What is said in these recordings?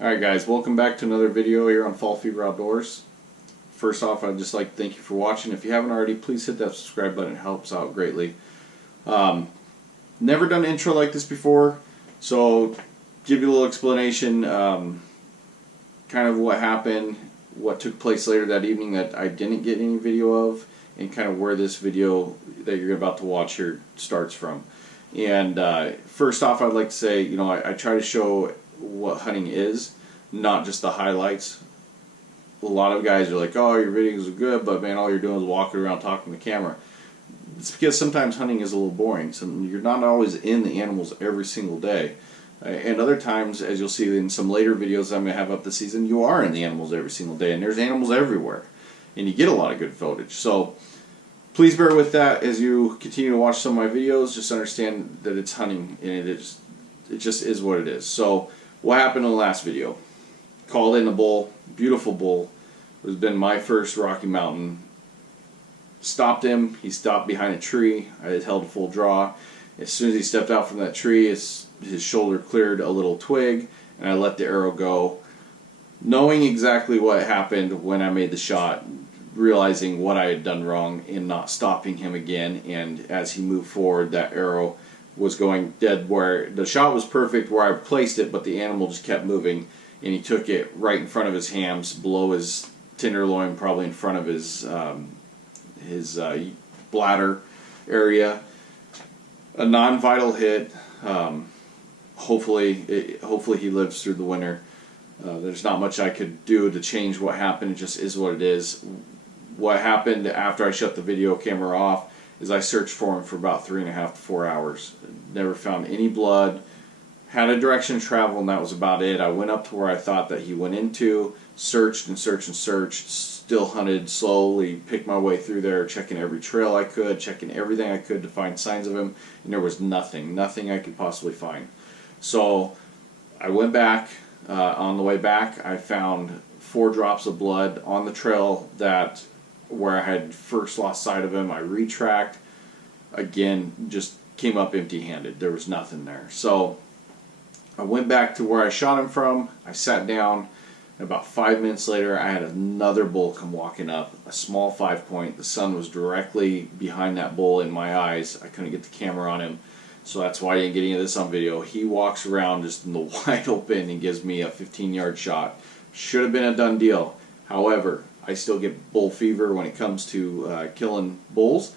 Alright guys, welcome back to another video here on Fall Fever Outdoors. First off, I'd just like to thank you for watching. If you haven't already, please hit that subscribe button. It helps out greatly. Never done an intro like this before, so give you a little explanation, kind of what happened, what took place later that evening that I didn't get any video of, and kind of where this video that you're about to watch here starts from. And first off, I'd like to say, you know, I try to show what hunting is, not just the highlights. A lot of guys are like, oh, your videos are good, but man, all you're doing is walking around talking to the camera. It's because sometimes hunting is a little boring. So you're not always in the animals every single day. And other times, as you'll see in some later videos I'm going to have up this season, you are in the animals every single day, and there's animals everywhere. And you get a lot of good footage. So please bear with that as you continue to watch some of my videos. Just understand that it's hunting, and it just is what it is. So what happened in the last video? Called in a bull, beautiful bull. It has been my first Rocky Mountain. Stopped him. He stopped behind a tree. I had held a full draw. As soon as he stepped out from that tree, his shoulder cleared a little twig, and I let the arrow go, knowing exactly what happened when I made the shot, realizing what I had done wrong in not stopping him again. And as he moved forward, that arrow was going dead where the shot was perfect where I placed it, but the animal just kept moving, and he took it right in front of his hams, below his tenderloin, probably in front of his bladder area. A non-vital hit. Hopefully he lives through the winter. There's not much I could do to change what happened. It just is what it is. What happened after I shut the video camera off is I searched for him for about 3.5 to 4 hours. Never found any blood. Had a direction of travel, and that was about it. I went up to where I thought that he went into, searched and searched and searched, still hunted slowly, picked my way through there, checking every trail I could, checking everything I could to find signs of him, and there was nothing I could possibly find. So I went back. On the way back, I found 4 drops of blood on the trail that where I had first lost sight of him. I retracked, again, just came up empty-handed. There was nothing there. So I went back to where I shot him from. I sat down. About 5 minutes later, I had another bull come walking up, a small 5-point. The sun was directly behind that bull in my eyes. I couldn't get the camera on him, so that's why I didn't get any of this on video. He walks around just in the wide open and gives me a 15-yard shot. Should have been a done deal. However, I still get bull fever when it comes to killing bulls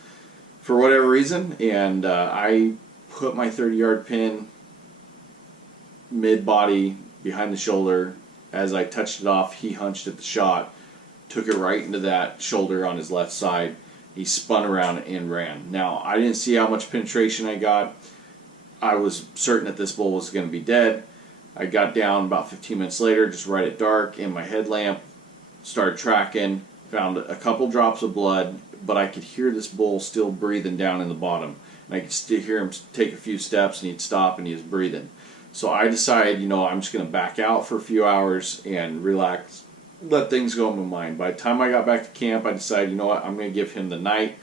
for whatever reason, and I put my 30-yard pin mid-body behind the shoulder. As I touched it off, he hunched at the shot, took it right into that shoulder on his left side. He spun around and ran. Now, I didn't see how much penetration I got. I was certain that this bull was going to be dead. I got down about 15 minutes later, just right at dark, in my headlamp, started tracking, found a couple drops of blood, but I could hear this bull still breathing down in the bottom. And I could still hear him take a few steps, and he'd stop, and he was breathing. So I decided, you know, I'm just going to back out for a few hours and relax, let things go in my mind. By the time I got back to camp, I decided, you know what, I'm going to give him the night.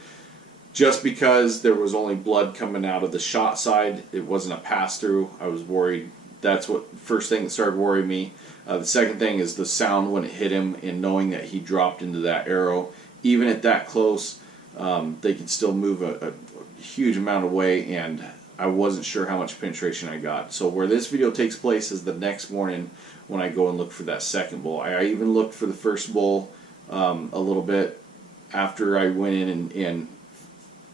Just because there was only blood coming out of the shot side, it wasn't a pass-through. I was worried. That's what first thing that started worrying me. The second thing is the sound when it hit him, and knowing that he dropped into that arrow. Even at that close, they could still move a huge amount of weight, and I wasn't sure how much penetration I got. So where this video takes place is the next morning when I go and look for that second bull. I even looked for the first bull a little bit after I went in and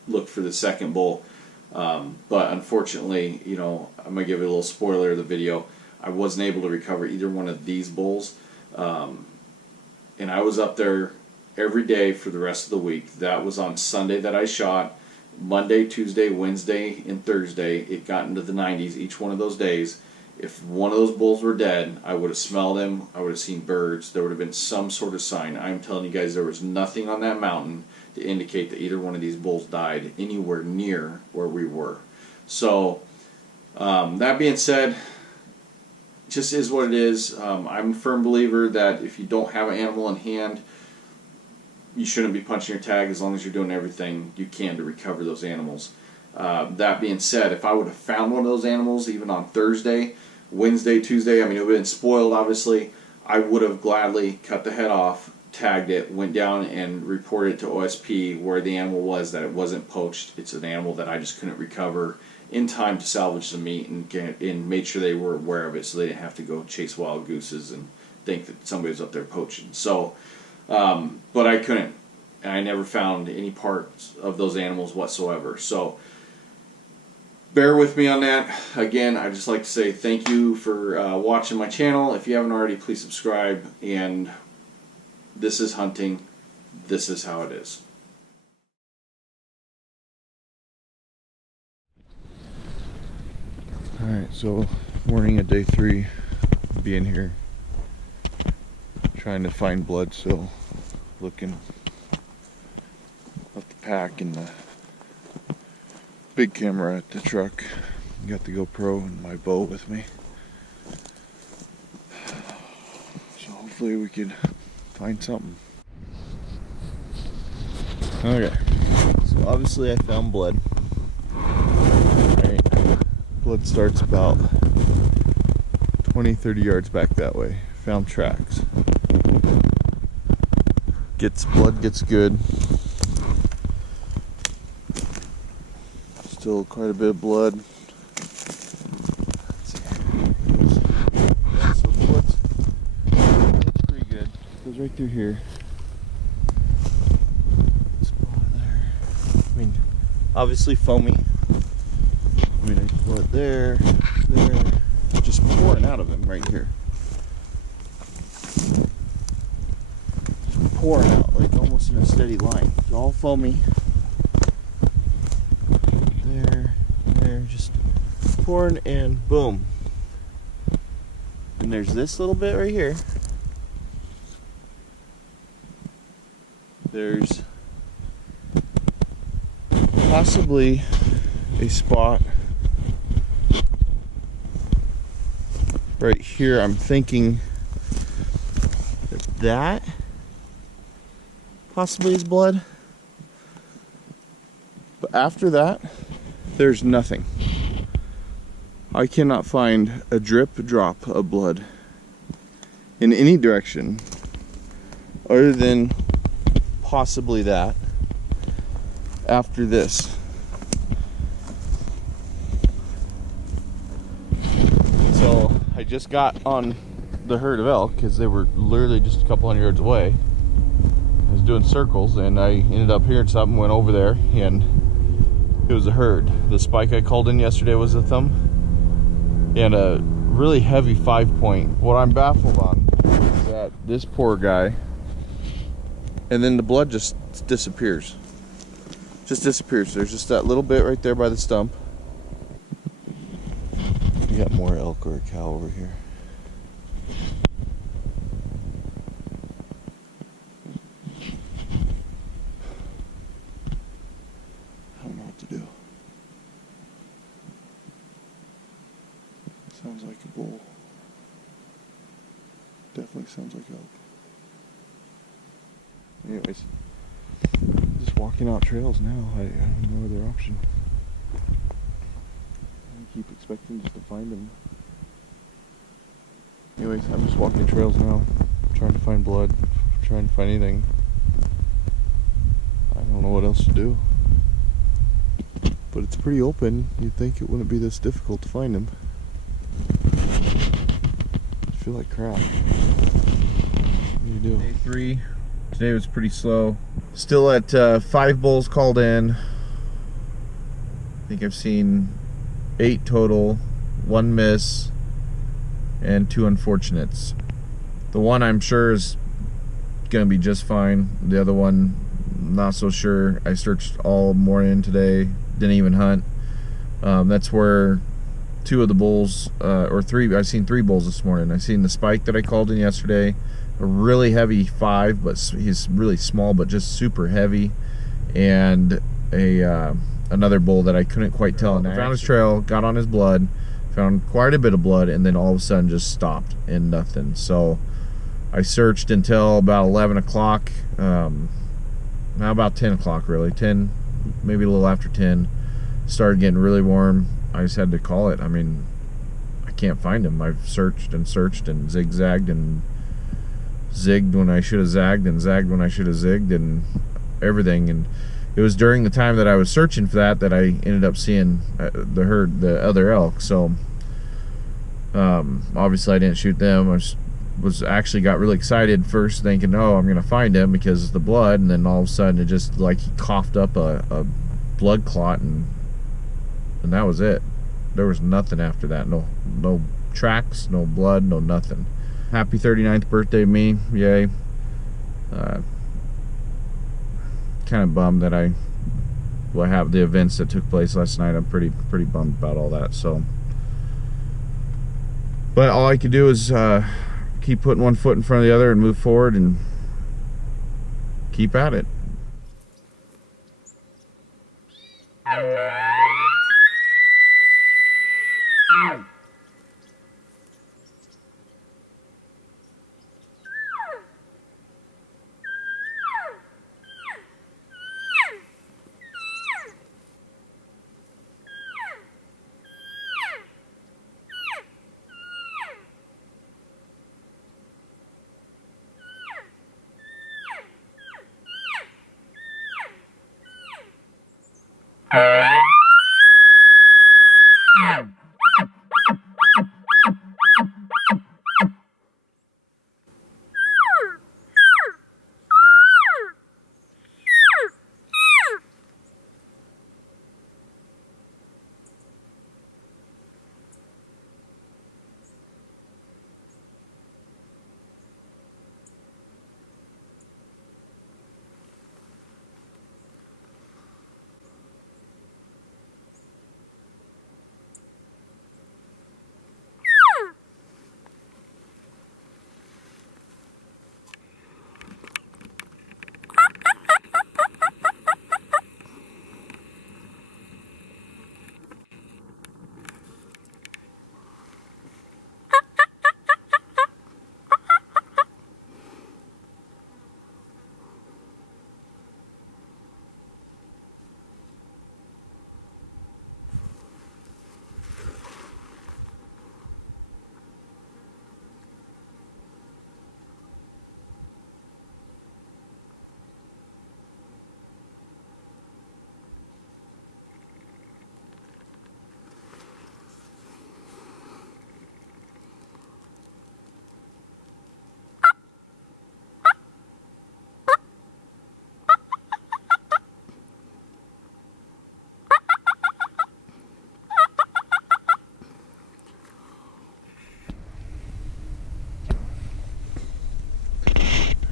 looked for the second bull. But unfortunately, you know, I'm going to give you a little spoiler of the video. I wasn't able to recover either one of these bulls. And I was up there every day for the rest of the week. That was on Sunday that I shot. Monday, Tuesday, Wednesday, and Thursday, it got into the 90s each one of those days. If one of those bulls were dead, I would have smelled him, I would have seen birds, there would have been some sort of sign. I'm telling you guys, there was nothing on that mountain to indicate that either one of these bulls died anywhere near where we were. So, that being said, it just is what it is. I'm a firm believer that if you don't have an animal in hand, you shouldn't be punching your tag as long as you're doing everything you can to recover those animals. That being said, if I would have found one of those animals even on Thursday Wednesday, Tuesday, I mean, it would have been spoiled, obviously. I would have gladly cut the head off, tagged it, went down and reported it to OSP where the animal was, that it wasn't poached. It's an animal that I just couldn't recover in time to salvage the meat, and made sure they were aware of it so they didn't have to go chase wild gooses and think that somebody was up there poaching. So, but I couldn't. And I never found any parts of those animals whatsoever. So, bear with me on that. Again, I'd just like to say thank you for watching my channel. If you haven't already, please subscribe. And this is hunting. This is how it is. Alright, so morning of day 3, being here, trying to find blood still, looking, left the pack and the big camera at the truck, got the GoPro and my bow with me, so hopefully we could find something. Okay, so obviously I found blood. Blood starts about 20-30 yards back that way. Found tracks. Blood gets good. Still quite a bit of blood. Let's see. Yeah, so blood's pretty good. Goes right through here. Spot there. I mean, obviously foamy. I mean, I blood there, just pouring out of him right here. Just pouring out, like almost in a steady line. It's all foamy. There, just pouring and boom. And there's this little bit right here. There's possibly a spot right here. I'm thinking that possibly is blood, but after that there's nothing. I cannot find a drop of blood in any direction other than possibly that after this. So I just got on the herd of elk because they were literally just a couple hundred yards away. I was doing circles and I ended up hearing something, went over there, and it was a herd. The spike I called in yesterday was a thumb and a really heavy 5-point. What I'm baffled on is that this poor guy, and then the blood just disappears. Just disappears. There's just that little bit right there by the stump. We got more elk or a cow over here. I don't know what to do. Sounds like a bull. Definitely sounds like elk. Anyways, just walking out trails now. I have no other option. Keep expecting just to find him. Anyways, I'm just walking trails now, trying to find blood, trying to find anything. I don't know what else to do. But it's pretty open. You'd think it wouldn't be this difficult to find him. I feel like crap. What do you do? Day 3. Today was pretty slow. Still at 5 bulls called in. I think I've seen 8 total, 1 miss, and 2 unfortunates. The one I'm sure is gonna be just fine. The other one, not so sure. I searched all morning today, didn't even hunt. That's where 2 of the bulls, or 3, I've seen 3 bulls this morning. I've seen the spike that I called in yesterday, a really heavy 5, but he's really small, but just super heavy, and another bull that I couldn't quite tell. And I found his trail, got on his blood, found quite a bit of blood, and then all of a sudden just stopped and nothing. So I searched until about 11 o'clock, now about 10 o'clock really, 10, maybe a little after 10. Started getting really warm. I just had to call it. I mean, I can't find him. I've searched and zigzagged and zigged when I should have zagged and zagged when I should have zigged and everything. And it was during the time that I was searching for that I ended up seeing the other elk. So obviously I didn't shoot them. I was actually got really excited first, thinking, oh, I'm gonna find him because of the blood, and then all of a sudden it just like he coughed up a blood clot, and that was it. There was nothing after that. No tracks, no blood, no nothing. Happy 39th birthday to me, yay. Kind of bummed that I have the events that took place last night. I'm pretty bummed about all that. So, but all I could do is keep putting one foot in front of the other and move forward and keep at it.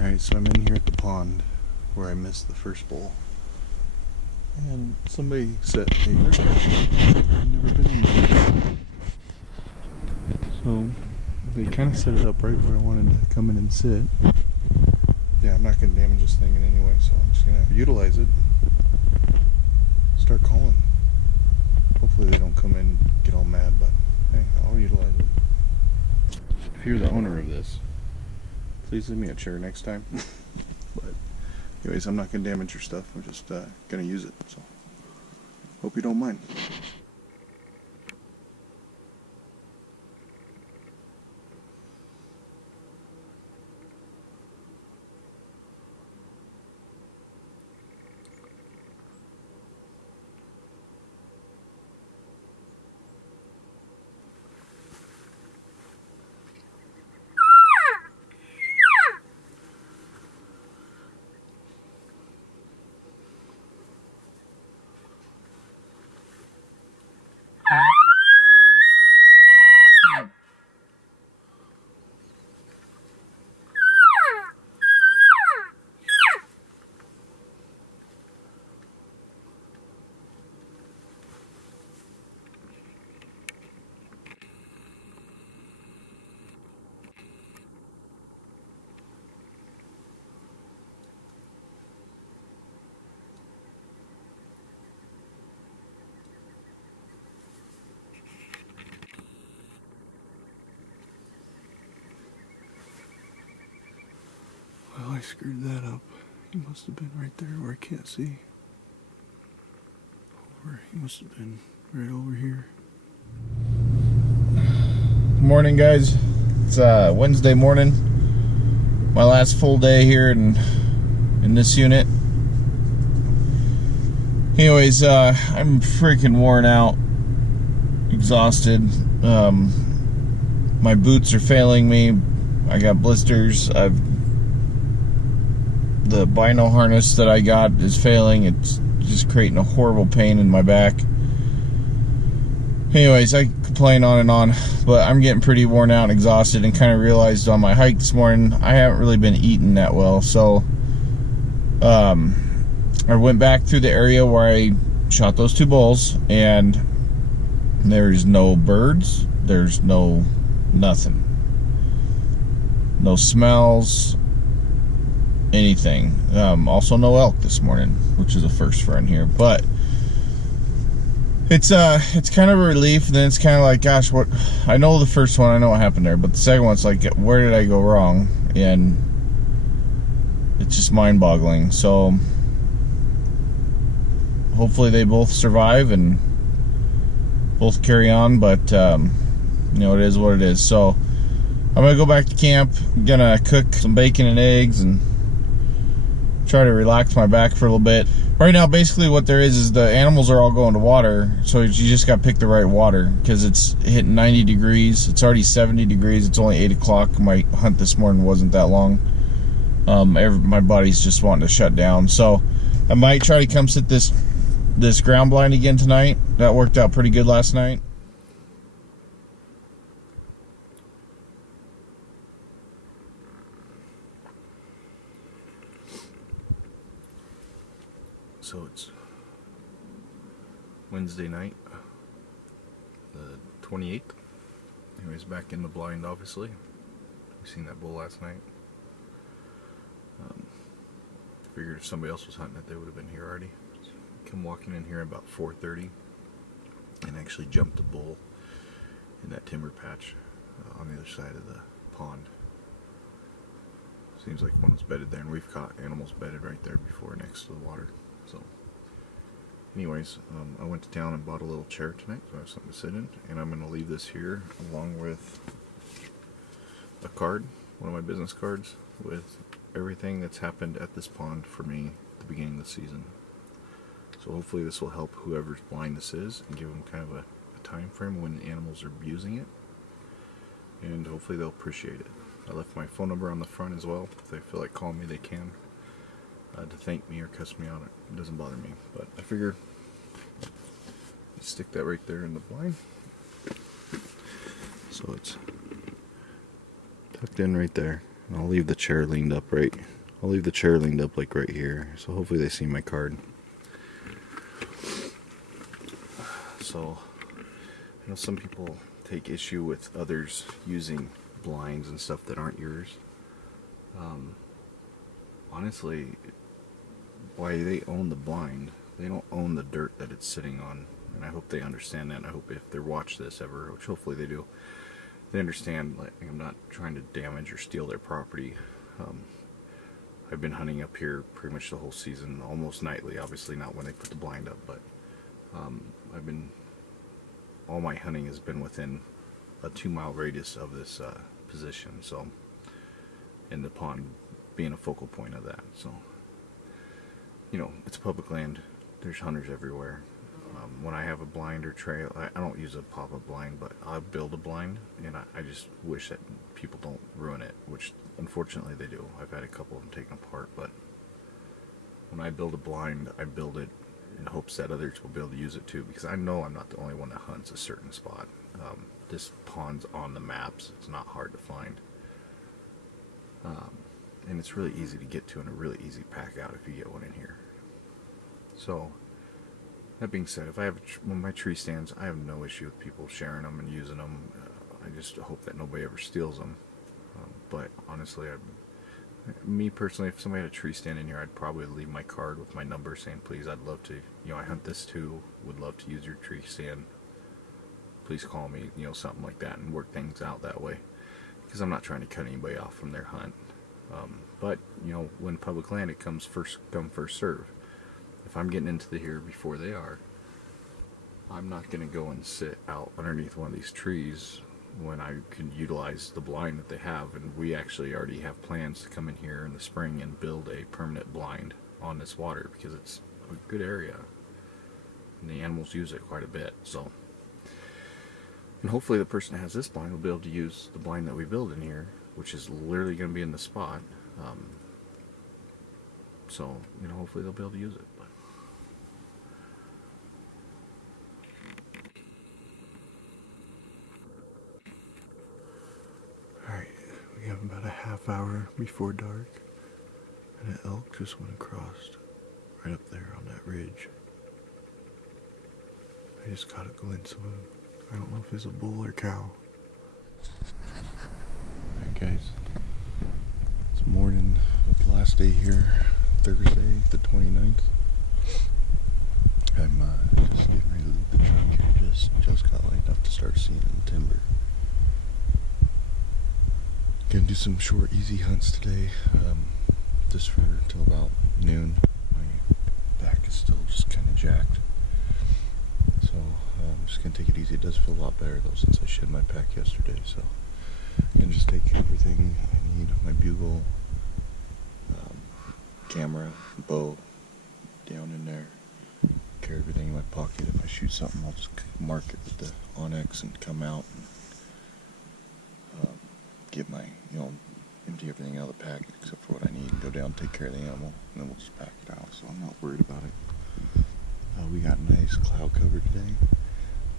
Alright, so I'm in here at the pond where I missed the first bowl. And somebody said, hey, I've never been in there. So they kind of set it up right where I wanted to come in and sit. Yeah, I'm not going to damage this thing in any way, so I'm just going to utilize it. Start calling. Hopefully they don't come in and get all mad, but hey, I'll utilize it. If you're the owner of this, please leave me a chair next time. But anyways, I'm not going to damage your stuff. I'm just going to use it. So hope you don't mind. Well, I screwed that up. He must have been right there where I can't see. He must have been right over here. Morning, guys. It's Wednesday morning. My last full day here in this unit. Anyways, I'm freaking worn out, exhausted. My boots are failing me. I got blisters. The bino harness that I got is failing. It's just creating a horrible pain in my back. Anyways, I complain on and on, but I'm getting pretty worn out and exhausted, and kind of realized on my hike this morning I haven't really been eating that well. So I went back through the area where I shot those 2 bulls, and there's no birds, there's no nothing, no smells, anything. Also no elk this morning, which is a first for in here, but it's kind of a relief. Then it's kind of like, gosh, what, I know the first one, I know what happened there, but the second one's like, where did I go wrong? And it's just mind-boggling. So hopefully they both survive and both carry on, but you know, it is what it is. So I'm gonna go back to camp. I'm gonna cook some bacon and eggs and try to relax my back for a little bit. Right now, basically what there is the animals are all going to water, so you just got to pick the right water, because it's hitting 90 degrees. It's already 70 degrees. It's only 8 o'clock. My hunt this morning wasn't that long. My body's just wanting to shut down. So I might try to come sit this ground blind again tonight. That worked out pretty good last night. So it's Wednesday night, the 28th. Anyways, back in the blind, obviously. We seen that bull last night. Figured if somebody else was hunting it, they would have been here already. Come walking in here about 4:30 and actually jumped a bull in that timber patch on the other side of the pond. Seems like one was bedded there, and we've caught animals bedded right there before next to the water. So anyways, I went to town and bought a little chair tonight, so I have something to sit in, and I'm going to leave this here along with a card, one of my business cards, with everything that's happened at this pond for me at the beginning of the season. So hopefully this will help whoever's blind this is, and give them kind of a time frame when the animals are abusing it, and hopefully they'll appreciate it. I left my phone number on the front as well. If they feel like calling me, they can. To thank me or cuss me out, it doesn't bother me, but I figure stick that right there in the blind, so it's tucked in right there, and I'll leave the chair leaned up like right here, so hopefully they see my card. So I know some people take issue with others using blinds and stuff that aren't yours. Honestly, why they own the blind, they don't own the dirt that it's sitting on, and I hope they understand that, and I hope if they watch this ever, which hopefully they do, they understand, like, I'm not trying to damage or steal their property. I've been hunting up here pretty much the whole season, almost nightly, obviously not when they put the blind up, but all my hunting has been within a 2-mile radius of this position, so, and the pond being a focal point of that. So, you know, it's public land, there's hunters everywhere. When I have a blind or trail, I don't use a pop-up blind, but I build a blind, and I just wish that people don't ruin it, which unfortunately they do. I've had a couple of them taken apart, but when I build a blind, I build it in hopes that others will be able to use it too, because I know I'm not the only one that hunts a certain spot. This pond's on the maps, it's not hard to find. And it's really easy to get to, and a really easy pack out if you get one in here. So, that being said, if I have my tree stands, I have no issue with people sharing them and using them. I just hope that nobody ever steals them. But honestly, me personally, if somebody had a tree stand in here, I'd probably leave my card with my number saying, please, I'd love to, you know, I hunt this too, would love to use your tree stand. Please call me, you know, something like that, and work things out that way. Because I'm not trying to cut anybody off from their hunt. But, you know, when public land, it comes first come, first serve. If I'm getting into here before they are, I'm not going to go and sit out underneath one of these trees when I could utilize the blind that they have. And we actually already have plans to come in here in the spring and build a permanent blind on this water because it's a good area and the animals use it quite a bit. So, and hopefully the person that has this blind will be able to use the blind that we build in here, which is literally going to be in the spot. So, you know, hopefully they'll be able to use it. But alright, we have about a half hour before dark, and an elk just went across right up there on that ridge. I just caught a glimpse of him. I don't know if it's a bull or cow. Alright guys, it's morning of the last day here, Thursday the 29th. I'm just getting ready to leave the truck here. Just got light enough to start seeing the timber. Gonna do some short, easy hunts today, just for till about noon. My back is still just kind of jacked, so I'm just gonna take it easy. It does feel a lot better though since I shed my pack yesterday. So I'm gonna just take everything I need: my bugle, camera, bow, down in there. Carry everything in my pocket. If I shoot something, I'll just mark it with the Onyx and come out and get my, empty everything out of the pack except for what I need, go down, take care of the animal, and then we'll just pack it out. So I'm not worried about it. We got nice cloud cover today,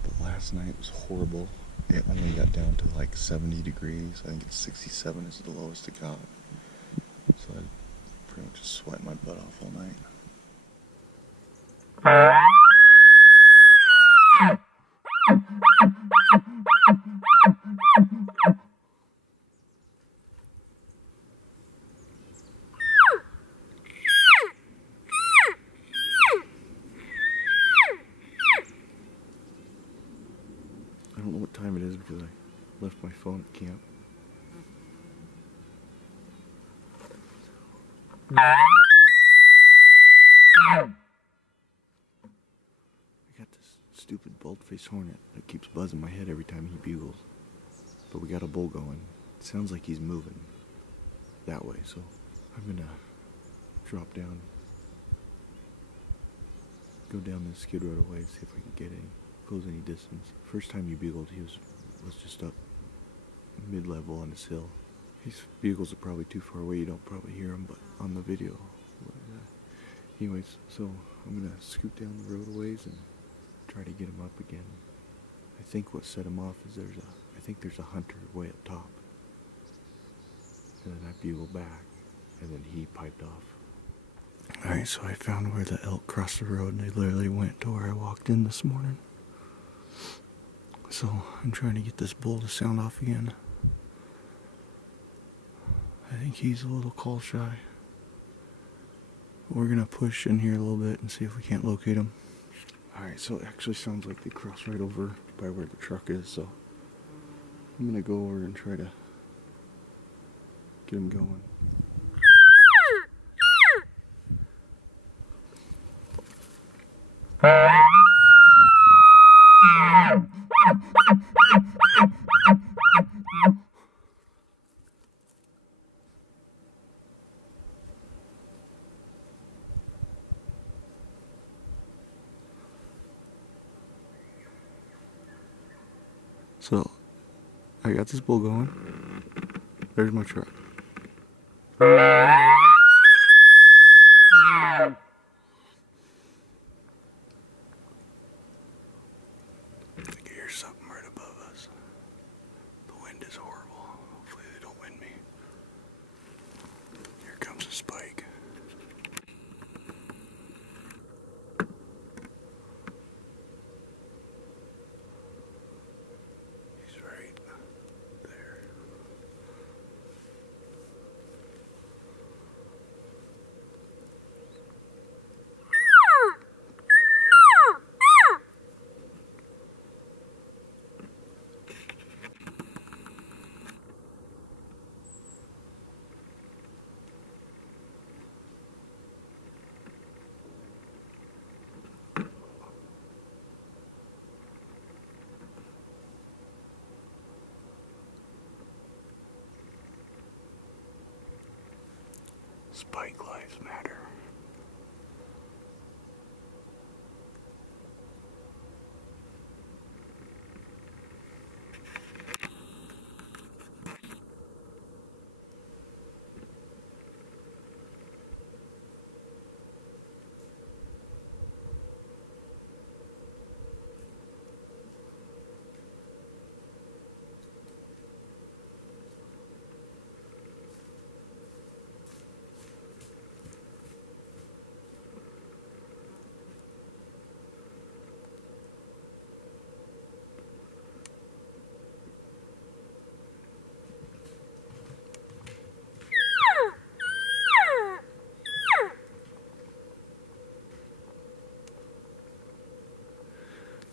but last night was horrible. It only got down to like 70 degrees. I think it's 67 is the lowest it got. So I pretty much just sweat my butt off all night. I don't know what time it is because I left my phone at camp. I got this stupid bald-faced hornet that keeps buzzing my head every time he bugles. But we got a bull going. It sounds like he's moving that way, so I'm gonna drop down, go down this skid road away, see if I can get any, close any distance. First time he bugled, he was just up mid-level on this hill. These bugles are probably too far away, you don't probably hear them, but on the video. Anyways, so I'm gonna scoot down the road a ways and try to get him up again. I think what set him off is I think there's a hunter way up top. And then I bugled back, and then he piped off. Alright, so I found where the elk crossed the road, and they literally went to where I walked in this morning. So I'm trying to get this bull to sound off again. I think he's a little call shy. We're gonna push in here a little bit and see if we can't locate him. Alright, so it actually sounds like they crossed right over by where the truck is, so I'm gonna go over and try to get him going. So, I got this bull going. There's my truck. I think I hear something right above us. The wind is horrible. Hopefully they don't wind me. Here comes a spike. Spike lives matter.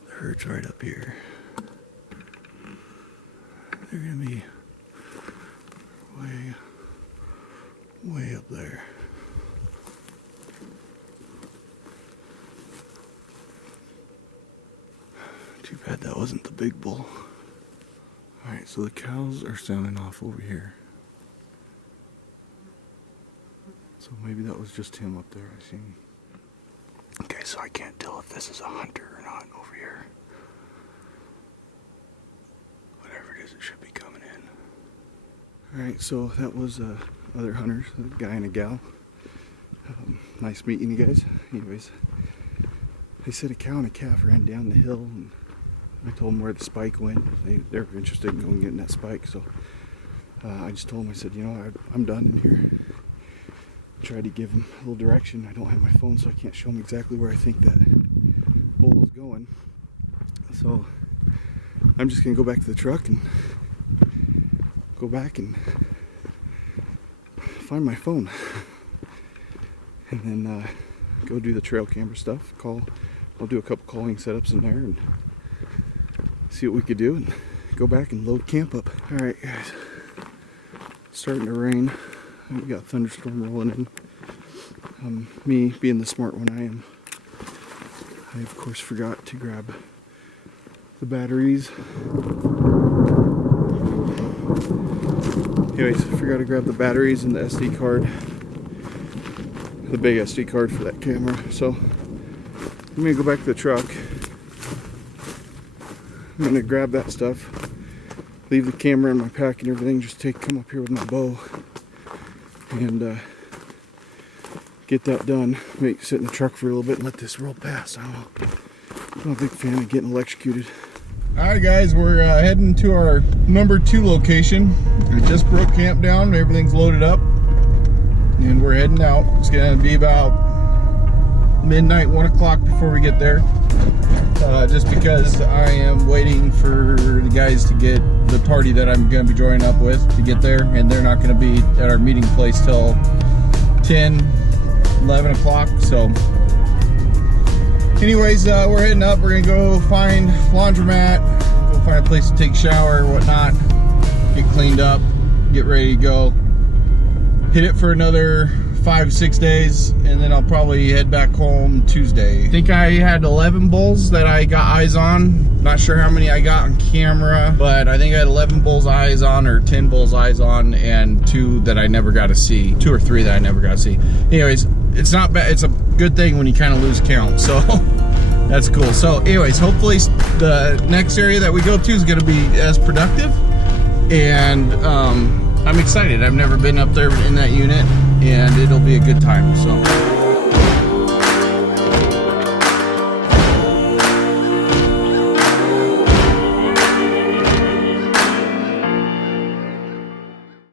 The herd's right up here. They're gonna be way up there. Too bad that wasn't the big bull. Alright, so the cows are sounding off over here. So maybe that was just him up there, I seen. Okay, so I can't tell if this is a hunter or not over here. Whatever it is, it should be coming in. Alright, so that was other hunters, a guy and a gal. Nice meeting you guys. Anyways, they said a cow and a calf ran down the hill, and I told them where the spike went. They were interested in going and getting that spike, so I just told them, I said, you know, I'm done in here. Tried to give them a little direction. I don't have my phone, so I can't show them exactly where I think that bull is going. So I'm just gonna go back to the truck and go back and find my phone, and then go do the trail camera stuff. I'll do a couple calling setups in there and see what we could do, and go back and load camp up. All right, guys, it's starting to rain. We got thunderstorm rolling in. Me being the smart one I am, I of course forgot to grab the batteries. Anyways, I forgot to grab the batteries and the SD card, the big SD card for that camera. So I'm gonna go back to the truck. I'm gonna grab that stuff, leave the camera in my pack and everything, just come up here with my bow and get that done. Sit in the truck for a little bit and let this roll past. I'm a big fan of getting electrocuted. Alright guys, we're heading to our number 2 location. We just broke camp down, everything's loaded up, and we're heading out. It's gonna be about midnight, 1 o'clock before we get there. Just because I am waiting for the guys to get the party that I'm going to be joining up with to get there, and they're not going to be at our meeting place till 10, 11 o'clock. So anyways, we're heading up. We're going to go find laundromat, go find a place to take a shower, whatnot, get cleaned up, get ready to go. Hit it for another 5-6 days, and then I'll probably head back home Tuesday. I think I had 11 bulls that I got eyes on. Not sure how many I got on camera, but I think I had 11 bulls eyes on, or 10 bulls eyes on, and 2 that I never got to see. 2 or 3 that I never got to see. Anyways, it's not bad. It's a good thing when you kind of lose count, so that's cool. So anyways, hopefully the next area that we go to is going to be as productive, and I'm excited. I've never been up there in that unit, and it'll be a good time. So